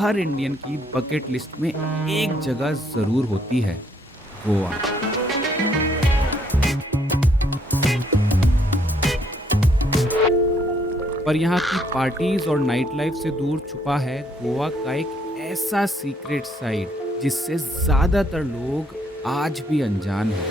हर Indian की bucket list में एक जगह ज़रूर होती है, गोवा। पर यहाँ की पार्टीज और नाइट लाइफ से दूर छुपा है गोवा का एक ऐसा सीक्रेट साइड जिससे ज़्यादातर लोग आज भी अनजान हैं।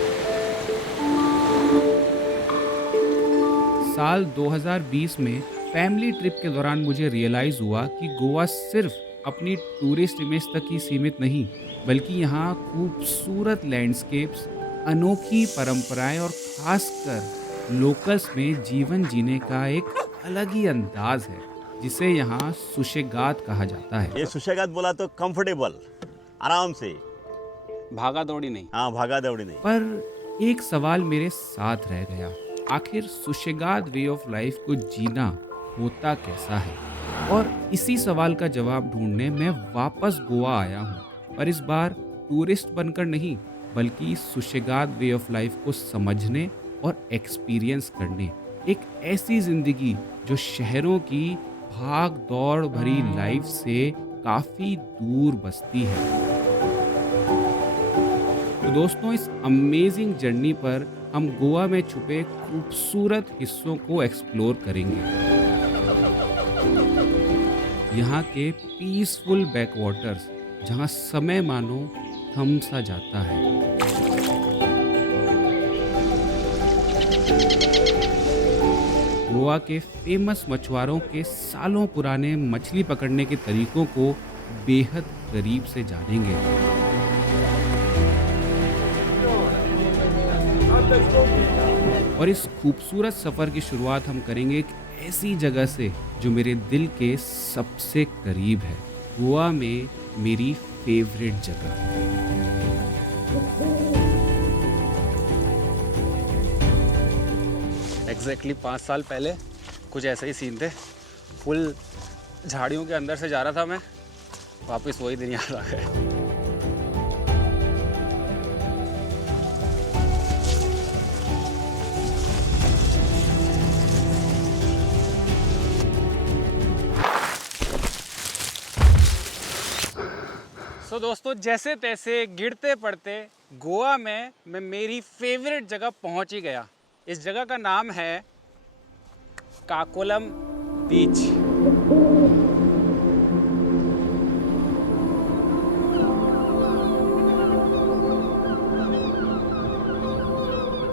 साल 2020 में फैमिली ट्रिप के दौरान मुझे रियलाइज़ हुआ कि गोवा सिर्फ अपनी टूरिस्ट इमेज तक ही सीमित नहीं, बल्कि यहाँ खूबसूरत लैंडस्केप्स, अनोखी परंपराएं और खासकर लोकल्स में जीवन जीने का एक अलग ही अंदाज है, जिसे यहाँ सुशेगात कहा जाता है। ये सुशेगात बोला तो कंफर्टेबल, आराम से। भागा दौड़ी नहीं। हाँ, भागा दौड़ी नहीं। पर एक सवाल मेरे साथ रह गया, आखिर सुशेगात वे ऑफ लाइफ को जीना होता कैसा है? और इसी सवाल का जवाब ढूंढने मैं वापस गोवा आया हूँ, पर इस बार टूरिस्ट बनकर नहीं, बल्कि सुशेगात वे ऑफ लाइफ को समझने और एक्सपीरियंस करने। एक ऐसी जिंदगी जो शहरों की भाग दौड़ भरी लाइफ से काफी दूर बसती है। तो दोस्तों, इस अमेजिंग जर्नी पर हम गोवा में छुपे खूबसूरत हिस्सों को एक्सप्लोर करेंगे। यहाँ के पीसफुल बैकवाटर्स, जहाँ समय मानो थम सा जाता है। गोवा के फेमस मछुआरों के सालों पुराने मछली पकड़ने के तरीकों को बेहद करीब से जानेंगे। और इस खूबसूरत सफ़र की शुरुआत हम करेंगे एक ऐसी जगह से जो मेरे दिल के सबसे करीब है, गोवा में मेरी फेवरेट जगह। एग्जैक्टली 5 साल पहले कुछ ऐसे ही सीन थे। फुल झाड़ियों के अंदर से जा रहा था मैं, वापस वही दिन याद आ गए। तो दोस्तों, जैसे तैसे गिरते पड़ते गोवा में मैं मेरी फेवरेट जगह पहुंच ही गया। इस जगह का नाम है काकोलम बीच।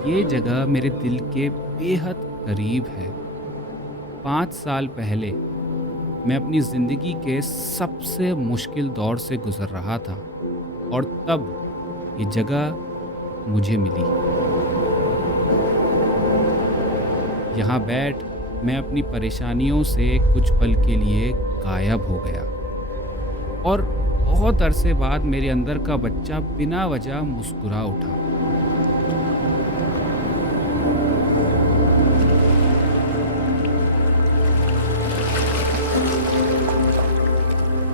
ये जगह मेरे दिल के बेहद करीब है। 5 साल पहले मैं अपनी ज़िंदगी के सबसे मुश्किल दौर से गुज़र रहा था और तब ये जगह मुझे मिली। यहाँ बैठ मैं अपनी परेशानियों से कुछ पल के लिए गायब हो गया और बहुत अरसे बाद मेरे अंदर का बच्चा बिना वजह मुस्कुरा उठा।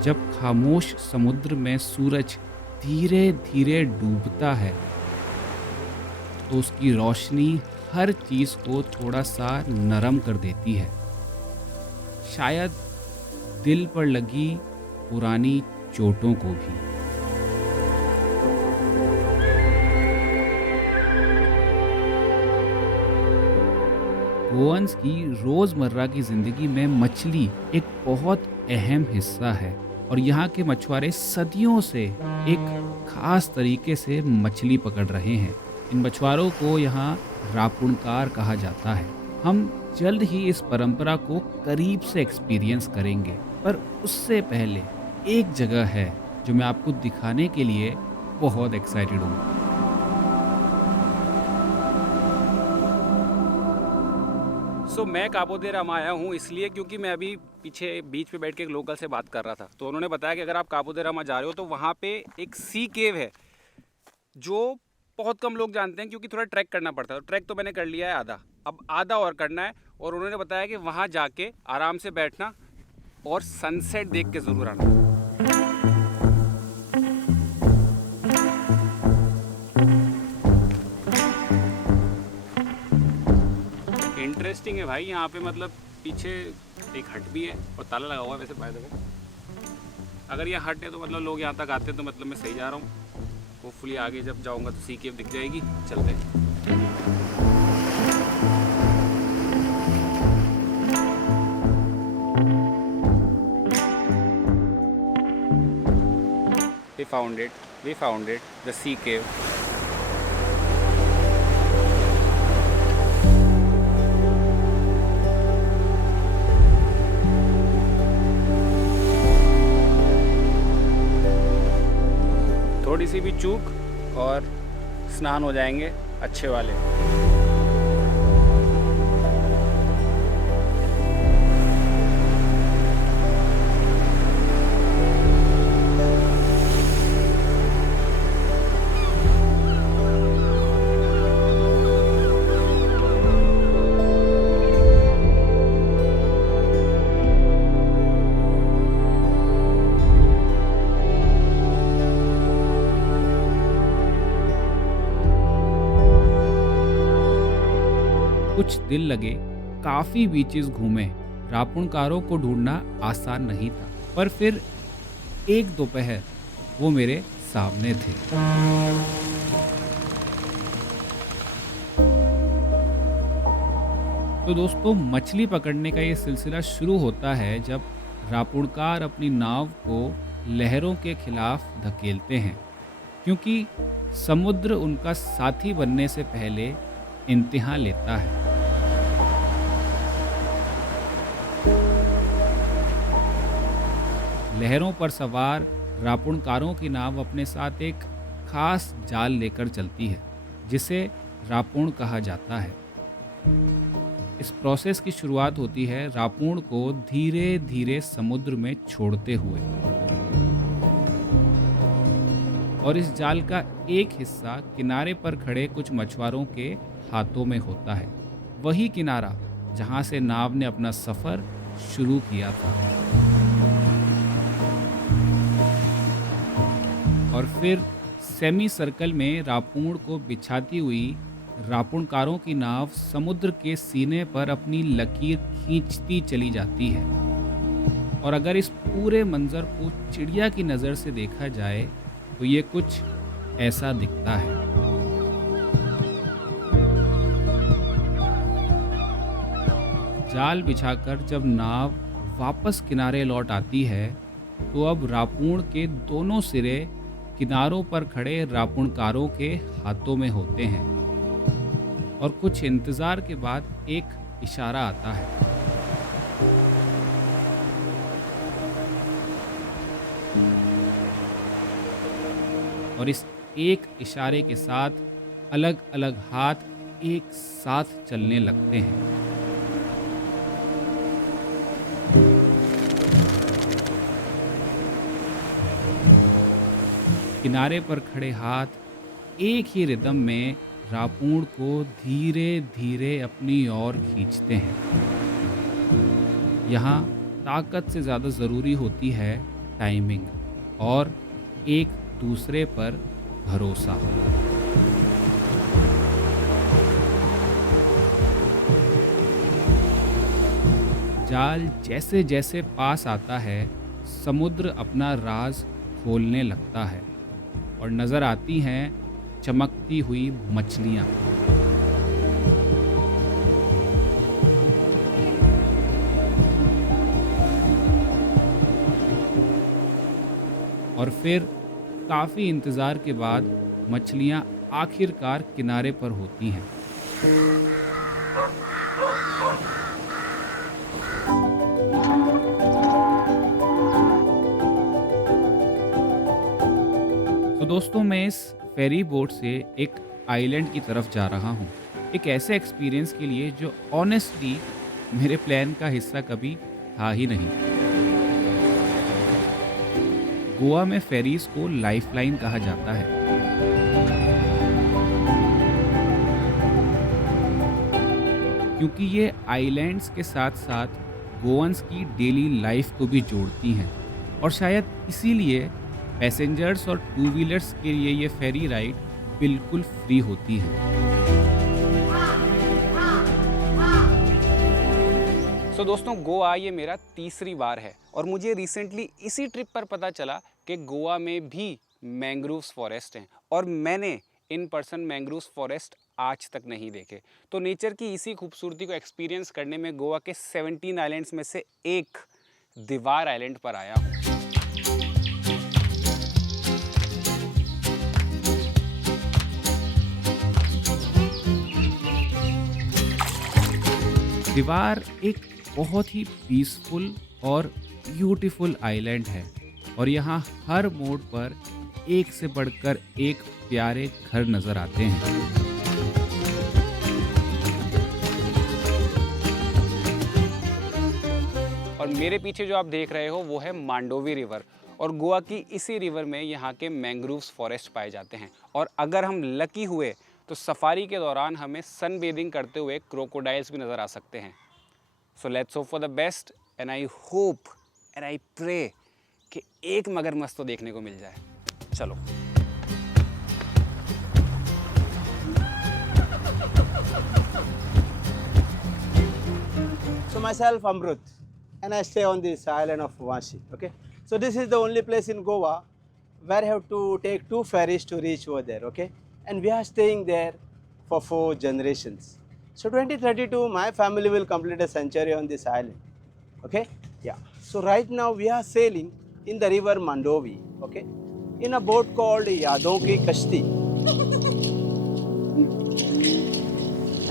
जब खामोश समुद्र में सूरज धीरे धीरे डूबता है तो उसकी रोशनी हर चीज़ को थोड़ा सा नरम कर देती है, शायद दिल पर लगी पुरानी चोटों को भी। गोवंस की रोज़मर्रा की ज़िंदगी में मछली एक बहुत अहम हिस्सा है और यहाँ के मछुआरे सदियों से एक खास तरीके से मछली पकड़ रहे हैं। इन मछुआरों को यहाँ रापुणकार कहा जाता है। हम जल्द ही इस परंपरा को करीब से एक्सपीरियंस करेंगे, पर उससे पहले एक जगह है जो मैं आपको दिखाने के लिए बहुत एक्साइटेड हूँ। मैं काबो दे राम आया हूँ इसलिए क्योंकि मैं अभी पीछे बीच पे बैठ के एक लोकल से बात कर रहा था, तो उन्होंने बताया कि अगर आप काबो दे रामा जा रहे हो तो वहाँ पे एक सी केव है जो बहुत कम लोग जानते हैं, क्योंकि थोड़ा ट्रैक करना पड़ता है। ट्रैक तो मैंने कर लिया है आधा, अब आधा और करना है। और उन्होंने बताया कि वहाँ जाके आराम से बैठना और सनसेट देख के ज़रूर आना। इंटरेस्टिंग है भाई यहाँ पे, मतलब पीछे एक हट भी है और ताला लगा हुआ है वैसे बाय द वे। अगर ये हट है तो मतलब लोग यहाँ तक आते हैं, तो मतलब मैं सही जा रहा हूँ। होपफुली आगे जब जाऊँगा तो सी केव दिख जाएगी। चलते हैं। We found it, the sea cave. थोड़ी सी भी चूक और स्नान हो जाएंगे अच्छे वाले। कुछ दिन लगे, काफी बीचेस घूमे। रापुणकारों को ढूंढना आसान नहीं था, पर फिर एक दोपहर वो मेरे सामने थे। तो दोस्तों, मछली पकड़ने का ये सिलसिला शुरू होता है जब रापुणकार अपनी नाव को लहरों के खिलाफ धकेलते हैं, क्योंकि समुद्र उनका साथी बनने से पहले इम्तिहान लेता है। लहरों पर सवार रापुणकारों की नाव अपने साथ एक खास जाल लेकर चलती है, जिसे रापुण कहा जाता है। इस प्रोसेस की शुरुआत होती है रापुण को धीरे धीरे समुद्र में छोड़ते हुए, और इस जाल का एक हिस्सा किनारे पर खड़े कुछ मछुआरों के हाथों में होता है, वही किनारा जहां से नाव ने अपना सफर शुरू किया था। और फिर सेमी सर्कल में रापुण को बिछाती हुई रापुणकारों की नाव समुद्र के सीने पर अपनी लकीर खींचती चली जाती है। और अगर इस पूरे मंजर को चिड़िया की नज़र से देखा जाए तो ये कुछ ऐसा दिखता है। जाल बिछाकर जब नाव वापस किनारे लौट आती है, तो अब रापुण के दोनों सिरे किनारों पर खड़े रापुणकारों के हाथों में होते हैं। और कुछ इंतजार के बाद एक इशारा आता है। और इस एक इशारे के साथ अलग अलग हाथ एक साथ चलने लगते हैं। किनारे पर खड़े हाथ एक ही रिदम में रापुण को धीरे धीरे अपनी ओर खींचते हैं। यहाँ ताकत से ज़्यादा ज़रूरी होती है टाइमिंग और एक दूसरे पर भरोसा। जाल जैसे जैसे पास आता है, समुद्र अपना राज खोलने लगता है और नज़र आती हैं चमकती हुई मछलियाँ। और फिर काफ़ी इंतज़ार के बाद मछलियाँ आखिरकार किनारे पर होती हैं। तो दोस्तों, मैं इस फेरी बोट से एक आइलैंड की तरफ जा रहा हूँ, एक ऐसे एक्सपीरियंस के लिए जो ऑनेस्टली मेरे प्लान का हिस्सा कभी था ही नहीं। गोवा में फेरीज को लाइफलाइन कहा जाता है, क्योंकि ये आइलैंड्स के साथ साथ गोवंस की डेली लाइफ को भी जोड़ती हैं। और शायद इसीलिए पैसेंजर्स और टू व्हीलर्स के लिए ये फेरी राइड बिल्कुल फ्री होती है। सो दोस्तों, गोवा ये मेरा तीसरी बार है और मुझे रिसेंटली इसी ट्रिप पर पता चला कि गोवा में भी मैंग्रोव्स फॉरेस्ट हैं और मैंने इन पर्सन मैंग्रोव्स फॉरेस्ट आज तक नहीं देखे। तो नेचर की इसी खूबसूरती को एक्सपीरियंस करने में गोवा के 17 आइलैंड्स में से एक दीवार आइलैंड पर आया हूँ। दीवार एक बहुत ही पीसफुल और ब्यूटीफुल आइलैंड है और यहाँ हर मोड़ पर एक से बढ़कर एक प्यारे घर नजर आते हैं। और मेरे पीछे जो आप देख रहे हो वो है मांडोवी रिवर और गोवा की इसी रिवर में यहाँ के मैंग्रोव्स फॉरेस्ट पाए जाते हैं। और अगर हम लकी हुए तो सफारी के दौरान हमें सन बेदिंग करते हुए क्रोकोडाइल्स भी नज़र आ सकते हैं। So let's hope for the best and I hope and I pray कि एक मगरमच्छ तो देखने को मिल जाए। चलो। So myself, Amrut, and I stay on this island of Vashi. Okay, so this is the only place in Goa where I have to take 2 ferries to reach over there. Okay, and we are staying there for 4 generations. So 2032, my family will complete a century on this island. Okay, yeah. So right now we are sailing in the river Mandovi. Okay, in a boat called Yadon Ki Kashti.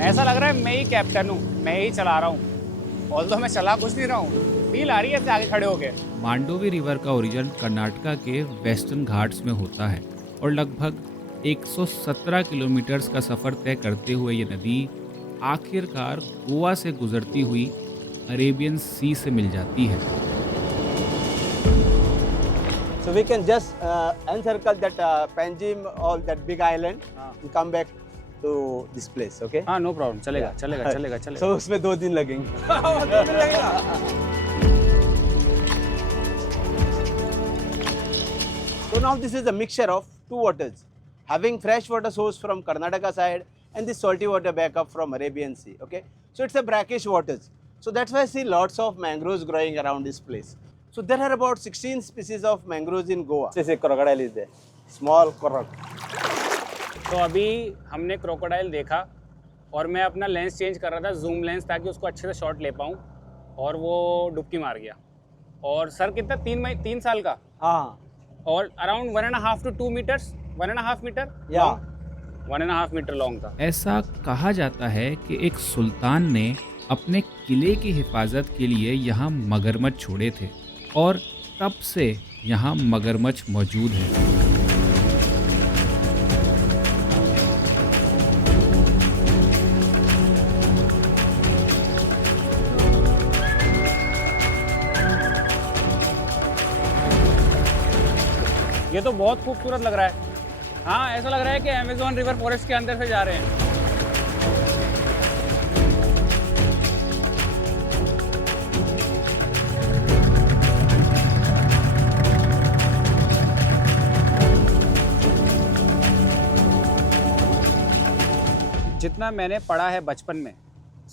ऐसा लग रहा है मैं ही captain हूँ, मैं ही चला रहा हूँ। ऑल्दो मैं चला कुछ नहीं रहा हूँ, फील आ रही है ऐसे आगे खड़े होके। मांडोवी रिवर का ओरिजिन कर्नाटका के वेस्टर्न घाट्स में होता है और लगभग 117 किलोमीटर का सफ़र तय करते हुए ये नदी आखिरकार गोवा से गुजरती हुई अरेबियन सी से मिल जाती है। So we can just encircle that Panjim or that big island and come back to this place, okay? हाँ, नो प्रॉब्लम, चलेगा चलेगा चलेगा चलेगा। So उसमें 2 दिन लगेंगे। So now this is a mixture of 2 waters, having fresh water source from Karnataka side and the salty water backup from Arabian Sea, okay? So it's a brackish waters. So that's why I see lots of mangroves growing around this place. So there are about 16 species of mangroves in Goa. This is a crocodile is there, small crocodile. तो अभी हमने crocodile देखा और मैं अपना lens change कर रहा था, जूम लेंस, ताकि उसको अच्छे से शॉट ले पाऊँ, और वो डुबकी मार गया। और सर कितना 3 साल का, हाँ, और अराउंड 1.5 to 2 meters, 1.5 मीटर, या 1.5 मीटर लॉन्ग था। ऐसा कहा जाता है कि एक सुल्तान ने अपने किले की हिफाजत के लिए यहाँ मगरमच्छ छोड़े थे और तब से यहाँ मगरमच्छ मौजूद है। ये तो बहुत खूबसूरत लग रहा है। हाँ, ऐसा लग रहा है कि अमेज़न रिवर फॉरेस्ट के अंदर से जा रहे हैं। जितना मैंने पढ़ा है बचपन में,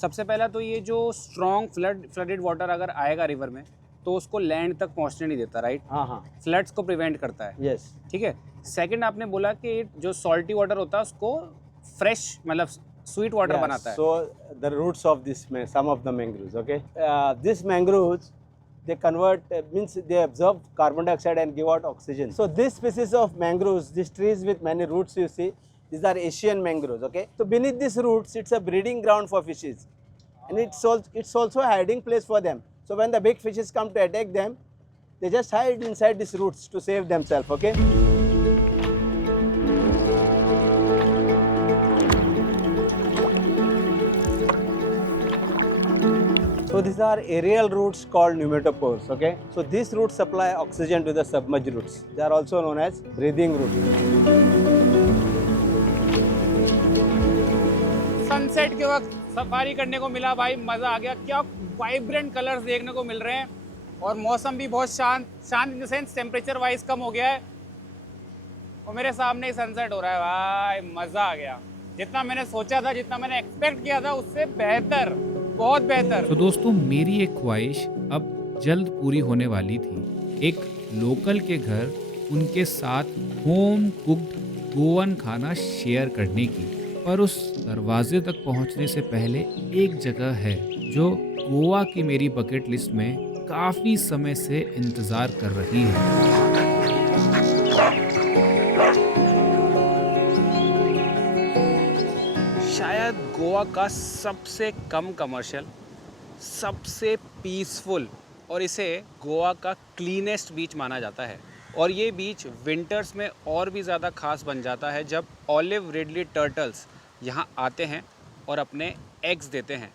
सबसे पहला तो ये जो स्ट्रॉन्ग फ्लडेड वाटर अगर आएगा रिवर में तो उसको लैंड तक पहुंचने नहीं देता, राइट? हाँ हाँ, फ्लड्स को प्रिवेंट करता है। यस। ठीक है। सेकंड, आपने बोला कि जो सॉल्टी वाटर होता है उसको फ्रेश, मतलब स्वीट वाटर बनाता है। So the roots of this, some of the mangroves, okay? These mangroves, they convert, means they absorb carbon dioxide and give out oxygen. So this species of mangroves, these trees with many roots you see, these are Asian mangroves, okay? So beneath these roots, it's a breeding ground for fishes. And it's also a hiding place for them. So when the big fishes come to attack them, they just hide inside these roots to save themselves, okay? So these are aerial roots called pneumatophores, okay? So these roots supply oxygen to the submerged roots. They are also known as breathing roots. Sunset के वक्त safari करने को मिला भाई, मज़ा आ गया। क्या vibrant colours देखने को मिल रहे हैं और मौसम भी बहुत शांत in the sense temperature wise कम हो गया है और मेरे सामने ही सनसेट हो रहा है भाई, मज़ा आ गया। जितना मैंने सोचा था, जितना मैंने एक्सपेक्ट किया था उससे बेहतर। बहुत बेहतर। तो दोस्तों, मेरी एक ख्वाहिश अब जल्द पूरी होने वाली थी। एक लोकल के घर उनके साथ होम कुक्ड गोवन खाना शेयर करने की। पर उस दरवाजे तक पहुंचने से पहले एक जगह है जो गोवा की मेरी बकेट लिस्ट में काफी समय से इंतजार कर रही है। शायद गोवा का सबसे कम कमर्शियल, सबसे पीसफुल और इसे गोवा का क्लीनेस्ट बीच माना जाता है। और ये बीच विंटर्स में और भी ज़्यादा खास बन जाता है जब ऑलिव रिडली टर्टल्स यहाँ आते हैं और अपने एग्स देते हैं।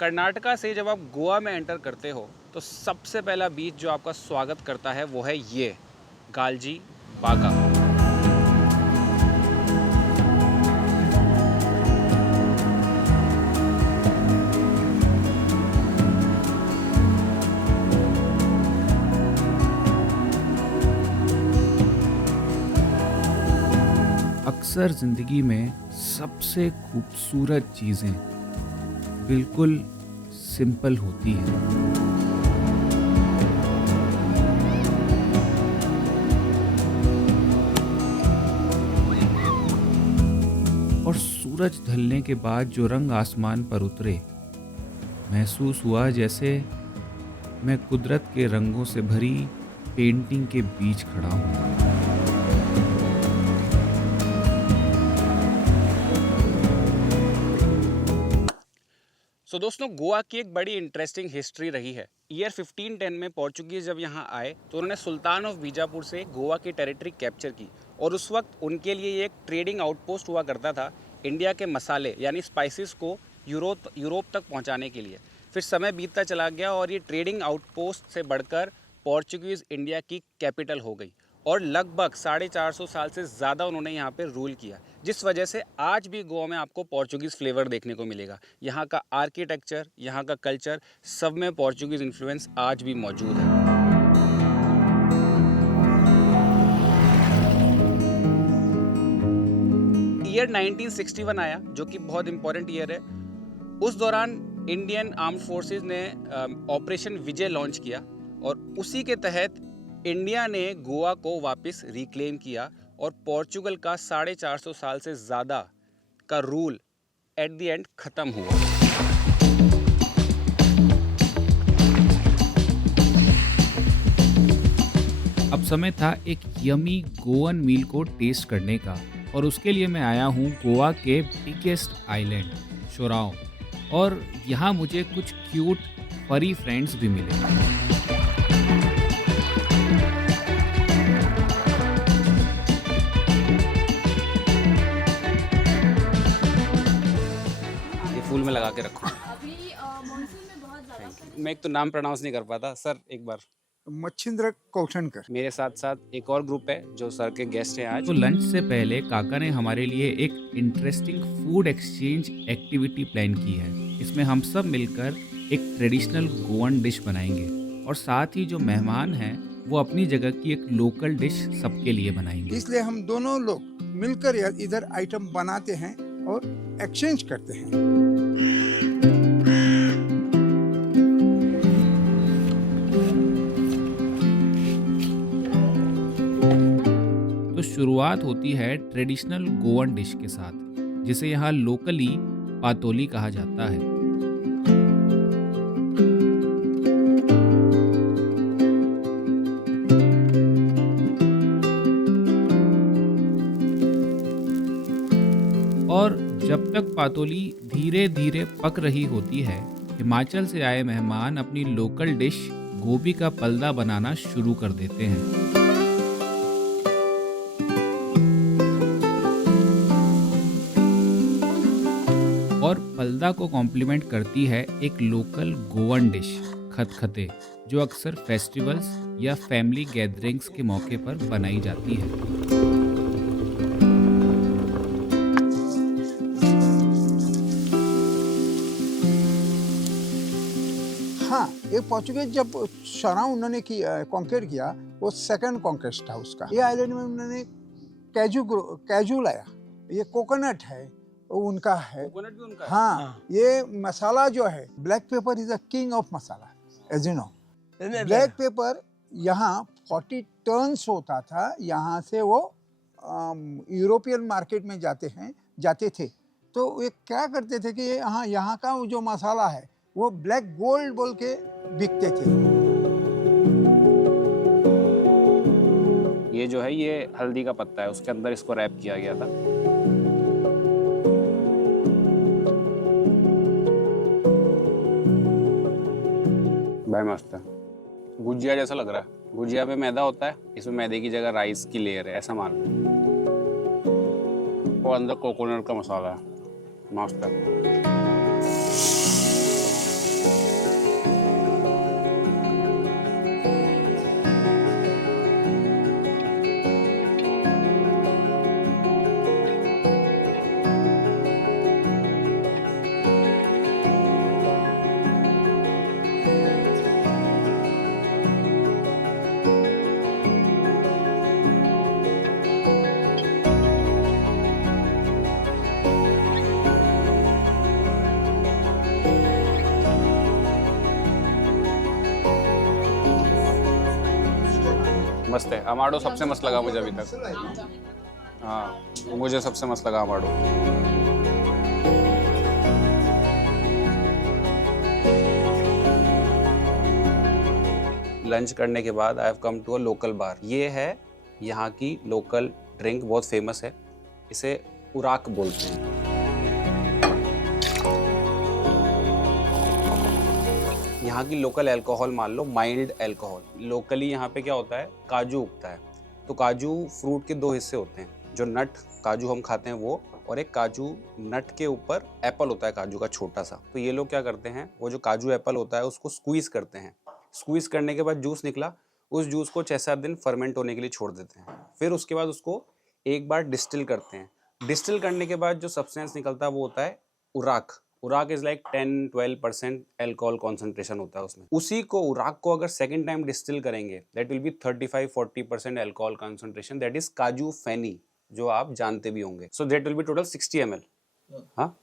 कर्नाटका से जब आप गोवा में एंटर करते हो तो सबसे पहला बीच जो आपका स्वागत करता है वो है ये गालजी बागा। अक्सर ज़िंदगी में सबसे खूबसूरत चीज़ें बिल्कुल सिंपल होती हैं। और सूरज ढलने के बाद जो रंग आसमान पर उतरे, महसूस हुआ जैसे मैं कुदरत के रंगों से भरी पेंटिंग के बीच खड़ा हूँ। सो दोस्तों, गोवा की एक बड़ी इंटरेस्टिंग हिस्ट्री रही है। ईयर 1510 में पोर्चुगीज़ जब यहाँ आए तो उन्होंने सुल्तान ऑफ बीजापुर से गोवा की टेरिटरी कैप्चर की और उस वक्त उनके लिए ये एक ट्रेडिंग आउटपोस्ट हुआ करता था इंडिया के मसाले यानी स्पाइसेस को यूरोप तक पहुँचाने के लिए। फिर समय बीतता चला गया और ये ट्रेडिंग आउटपोस्ट से बढ़कर पोर्चुगीज़ इंडिया की कैपिटल हो गई और लगभग 450 साल से ज़्यादा उन्होंने यहाँ पे रूल किया, जिस वजह से आज भी गोवा में आपको पोर्चुगीज़ फ्लेवर देखने को मिलेगा। यहाँ का आर्किटेक्चर, यहाँ का कल्चर, सब में पोर्चुगीज़ इन्फ्लुएंस आज भी मौजूद है। ईयर 1961 आया जो कि बहुत इंपॉर्टेंट ईयर है। उस दौरान इंडियन आर्म्ड फोर्सेस ने ऑपरेशन विजय लॉन्च किया और उसी के तहत इंडिया ने गोवा को वापस रिक्लेम किया और पोर्चुगल का 450 साल से ज़्यादा का रूल एट द एंड ख़त्म हुआ। अब समय था एक यमी गोवन मील को टेस्ट करने का और उसके लिए मैं आया हूँ गोवा के बिगेस्ट आइलैंड शोराव और यहाँ मुझे कुछ क्यूट फरी फ्रेंड्स भी मिले। फूल में लगा के रखो। अभी मॉनसून में बहुत ज़्यादा मैं एक तो नाम प्रोनाउंस नहीं कर पाता सर, एक बार। मच्छिंद्र कौशनकर। मेरे साथ साथ एक और ग्रुप है जो सर के गेस्ट हैं आज। तो लंच से पहले काका ने हमारे लिए एक interesting food exchange activity plan की है। इसमें हम सब मिलकर एक ट्रेडिशनल गोवन डिश बनाएंगे और साथ ही जो मेहमान हैं वो अपनी जगह की एक लोकल डिश सबके लिए बनाएंगे। इसलिए हम दोनों लोग मिलकर इधर आइटम बनाते हैं और एक्सचेंज करते हैं। तो शुरुआत होती है ट्रेडिशनल गोवन डिश के साथ, जिसे यहाँ लोकली पातोली कहा जाता है। और जब तक पातोली धीरे धीरे पक रही होती है, हिमाचल से आए मेहमान अपनी लोकल डिश गोभी का पलदा बनाना शुरू कर देते हैं। और पलदा को कॉम्प्लीमेंट करती है एक लोकल गोवन डिश खतखते, जो अक्सर फेस्टिवल्स या फैमिली गैदरिंग्स के मौके पर बनाई जाती है। हाँ, एक पोर्चुगीज जब शराव उन्होंने कॉन्कर किया, वो सेकंड कॉन्क्वेस्ट था उसका। ये आइलैंड में उन्होंने कैजू लाया। ये कोकोनट है उनका है। कोकोनट भी उनका है? हाँ, ये मसाला जो है, black pepper is a king of masala, as you know. Black pepper यहाँ 40 टन्स होता था, यहाँ से वो यूरोपियन मार्केट में जाते थे। तो ये क्या करते थे कि यहाँ का जो मसाला है वो ब्लैक गोल्ड बोल के बिकते थे। ये जो है ये हल्दी का पत्ता है, उसके अंदर इसको रैप किया गया था। भाई मस्त है, गुजिया जैसा लग रहा है। गुजिया पे मैदा होता है, इसमें मैदे की जगह राइस की लेयर है, ऐसा मान लो। और अंदर कोकोनट का मसाला है, मस्त है। मस्त है। अमाडो सबसे मस्त लगा मुझे अभी तक। हाँ, मुझे सबसे मस्त लगा अमाडो। लंच करने के बाद I have come to a local bar. ये है यहाँ की लोकल ड्रिंक, बहुत फेमस है, इसे उराक बोलते हैं। यहाँ की लोकल अल्कोहल मान लो माइल्ड अल्कोहल। लोकली यहाँ पे क्या होता है, काजू उगता है, तो काजू फ्रूट के दो हिस्से होते हैं, जो नट काजू हम खाते हैं वो, और एक काजू नट के ऊपर एप्पल होता है काजू का छोटा सा। तो ये लोग क्या करते हैं, वो जो काजू एप्पल होता है उसको स्क्वीज करते हैं। स्क्वीज करने के बाद जूस निकला, उस जूस को 6-7 दिन फर्मेंट होने के लिए छोड़ देते हैं। फिर उसके बाद उसको एक बार डिस्टिल करते हैं। डिस्टिल करने के बाद जो सब्सटेंस निकलता है वो होता है उराक। Urrak is like 10-12% alcohol concentration होता है उसमें। उसी को उराक को अगर सेकेंड टाइम डिस्टिल करेंगे, that will be 35-40% alcohol concentration, that is kaju feni, जो आप जानते भी होंगे। So that will be total 60 ml। हाँ,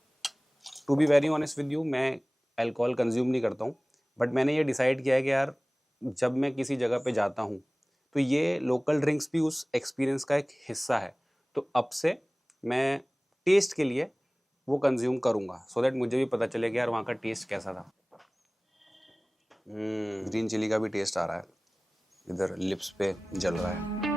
to be very honest with you, मैं अल्कोहल कंज्यूम नहीं करता हूँ, बट मैंने ये डिसाइड किया है कि यार जब मैं किसी जगह पे जाता हूँ तो ये लोकल ड्रिंक्स भी उस एक्सपीरियंस का एक हिस्सा है। तो अब से मैं टेस्ट के लिए वो कंज्यूम करूँगा, सो दैट मुझे भी पता चले कि यार वहाँ का टेस्ट कैसा था। ग्रीन चिली का भी टेस्ट आ रहा है, इधर लिप्स पे जल रहा है।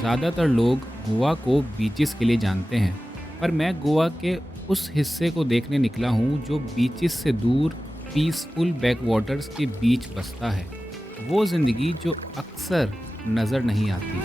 ज़्यादातर लोग गोवा को बीचेस के लिए जानते हैं, पर मैं गोवा के उस हिस्से को देखने निकला हूँ जो बीचेस से दूर पीसफुल बैकवाटर्स के बीच बसता है। वो ज़िंदगी जो अक्सर नज़र नहीं आती।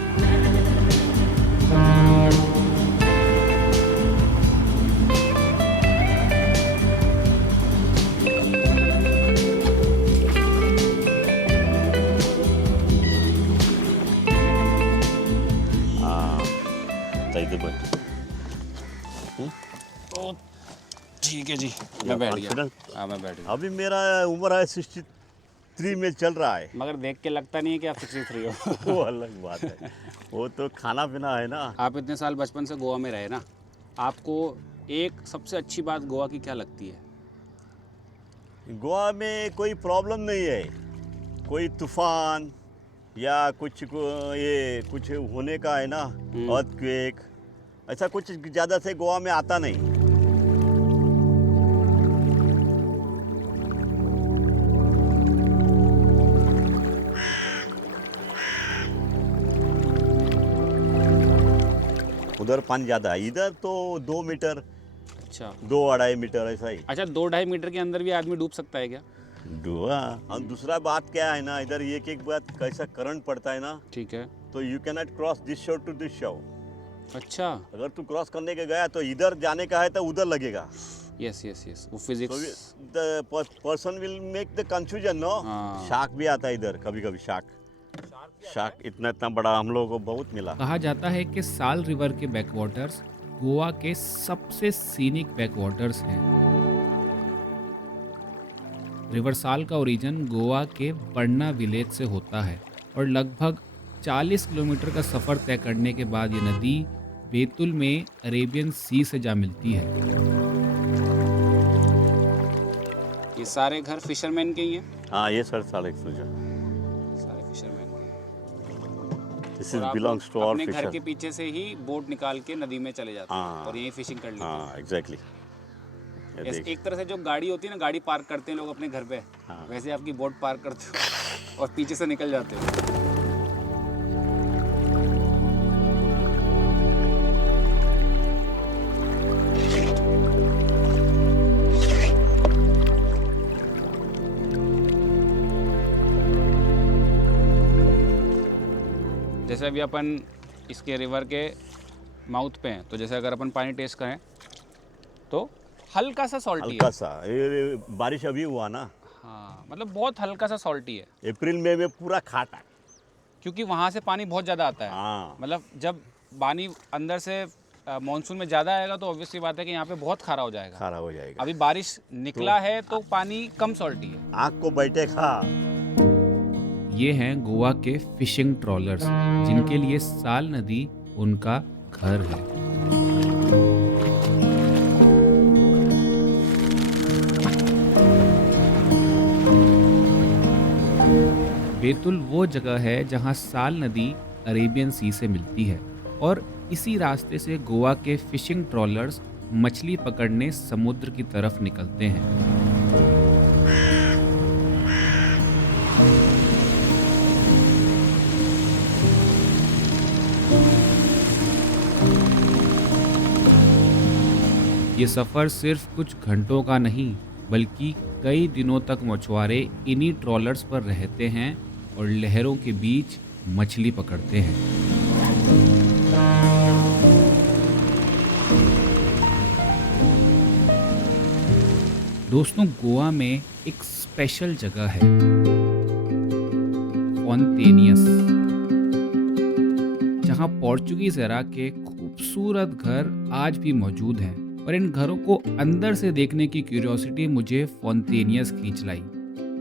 इधर बैठ। ठीक है जी, मैं बैठ गया। Confident? हाँ, मैं बैठ गया। अभी मेरा उम्र है 63 में चल रहा है। मगर देख के लगता नहीं है कि आप 63 हो। वो अलग बात है, वो तो खाना पीना है ना। आप इतने साल बचपन से गोवा में रहे ना, आपको एक सबसे अच्छी बात गोवा की क्या लगती है? गोवा में कोई प्रॉब्लम नहीं है, कोई तूफान या कुछ ये कुछ होने का है ना, अर्थक्वेक, ऐसा कुछ ज़्यादा से गोवा में आता नहीं। उधर पानी ज़्यादा है, इधर तो 2 मीटर, अच्छा, 2-2.5 मीटर ऐसा ही। अच्छा, 2-2.5 मीटर के अंदर भी आदमी डूब सकता है क्या? डुआ। और दूसरा बात क्या है ना, इधर एक बात कैसा करंट पड़ता है ना, ठीक है। तो you can not cross this शोर टू दिस शोर। अच्छा, अगर तू क्रॉस करने के गया तो इधर जाने का है तो उधर लगेगा। यस यस यस, वो physics. The person will make the confusion no. हाँ। शार्क भी आता है इधर कभी कभी, शार्क इतना बड़ा हम लोगों को बहुत मिला। कहा जाता है कि साल रिवर के बैकवाटर्स गोवा के सबसे सीनिक बैकवाटर्स हैं। रिवर साल का ओरिजिन गोवा के बर्ना विलेज से होता है और लगभग 40 किलोमीटर का सफ़र तय करने के बाद ये नदी बेतुल में अरेबियन सी से जा मिलती है। ये सारे घर फिशरमैन के ही हैं, हाँ ये सर साढ़े सोचा सारे फिशरमैन के। दिस और इज आप बिलोंग्स टू लोग आवर अपने घर के फिशर। पीछे से ही बोट निकाल के नदी में चले जाते हैं हाँ। और यहीं फिशिंग कर लेते हैं। हाँ एग्जैक्टली। ऐसे एक तरह से जो गाड़ी होती है ना, गाड़ी पार्क करते हैं लोग अपने घर पे, हाँ। वैसे आपकी बोट पार्क करते हो और पीछे से निकल जाते हो। जैसे अभी अपन इसके रिवर के माउथ पे हैं, तो जैसे अगर अपन पानी टेस्ट करें तो हल्का सा सॉल्टी हल्का है। सा ये बारिश अभी हुआ ना, हाँ, मतलब बहुत हल्का सा सॉल्टी है, अप्रैल मई में पूरा खाटा है। क्योंकि वहाँ से पानी बहुत ज़्यादा आता है। हाँ मतलब जब पानी अंदर से मानसून में ज़्यादा आएगा तो ऑब्वियसली बात है कि यहाँ पे बहुत खारा हो जाएगा। खारा हो जाएगा। अभी बारिश निकला है तो पानी कम सॉल्टी है। आँख को बैठे खा। ये हैं गोवा के फिशिंग ट्रॉलर्स, जिनके लिए साल नदी उनका घर है। बेतुल वो जगह है जहां साल नदी अरेबियन सी से मिलती है और इसी रास्ते से गोवा के फिशिंग ट्रॉलर्स मछली पकड़ने समुद्र की तरफ निकलते हैं। ये सफ़र सिर्फ कुछ घंटों का नहीं बल्कि कई दिनों तक मछुआरे इन्हीं ट्रॉलर्स पर रहते हैं और लहरों के बीच मछली पकड़ते हैं। दोस्तों, गोवा में एक स्पेशल जगह है, फॉन्टेनियस, जहां पोर्चुगीज एरा के खूबसूरत घर आज भी मौजूद हैं। और इन घरों को अंदर से देखने की क्यूरियोसिटी मुझे फॉन्टेनियस खींच लाई।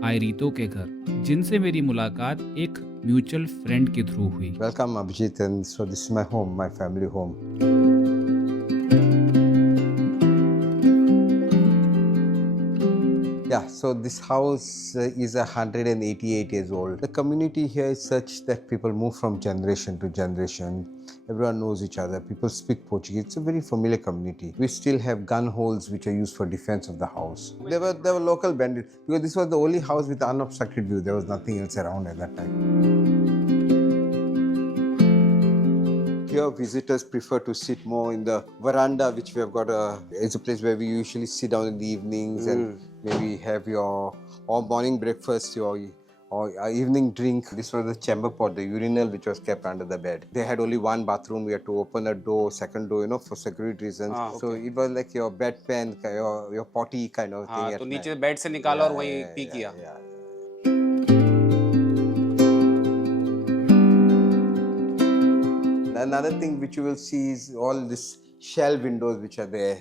आयरितो के घर, जिनसे मेरी मुलाकात एक म्यूचुअल फ्रेंड के थ्रू हुई। Welcome, Abhijit, and so this is my home, my family home. Yeah, so this house is 188 years old. The community here is such that people move from generation to generation. Everyone knows each other. People speak Portuguese. It's a very familiar community. We still have gun holes which are used for defense of the house. There were local bandits because this was the only house with unobstructed view. There was nothing else around at that time. Here, visitors prefer to sit more in the veranda, which we have got. It's a place where we usually sit down in the evenings and maybe have your morning breakfast, or evening drink. This was the chamber pot, the urinal, which was kept under the bed. They had only one bathroom. We had to open a door, second door, for security reasons. So it was like your bedpan, your potty kind of thing. हाँ, तो नीचे bed से निकाला और वही P किया। Another thing which you will see is all these shell windows which are there.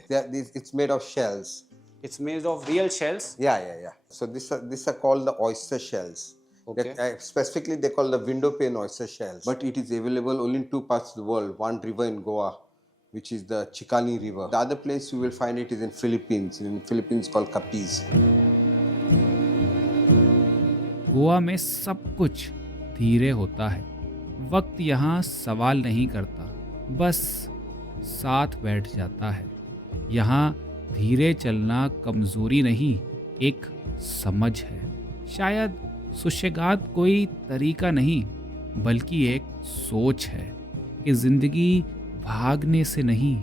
It's made of shells. It's made of real shells. Yeah. So these are called the oyster shells. Okay. Specifically, they call the window pane oyster shells. But it is available only in two parts of the world. One river in Goa, which is the Chicani River. The other place you will find it is in Philippines. In Philippines, called Capiz. Goa में सब कुछ धीरे होता है। वक्त यहाँ सवाल नहीं करता, बस साथ बैठ जाता है। यहाँ धीरे चलना कमजोरी नहीं, एक समझ है। शायद सुशेगाद कोई तरीका नहीं, बल्कि एक सोच है कि जिंदगी भागने से नहीं,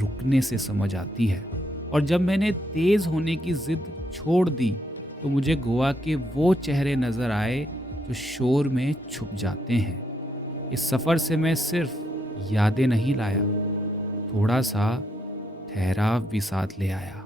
रुकने से समझ आती है। और जब मैंने तेज होने की जिद छोड़ दी तो मुझे गोवा के वो चेहरे नजर आए जो शोर में छुप जाते हैं। इस सफ़र से मैं सिर्फ यादें नहीं लाया, थोड़ा सा ठहराव भी साथ ले आया।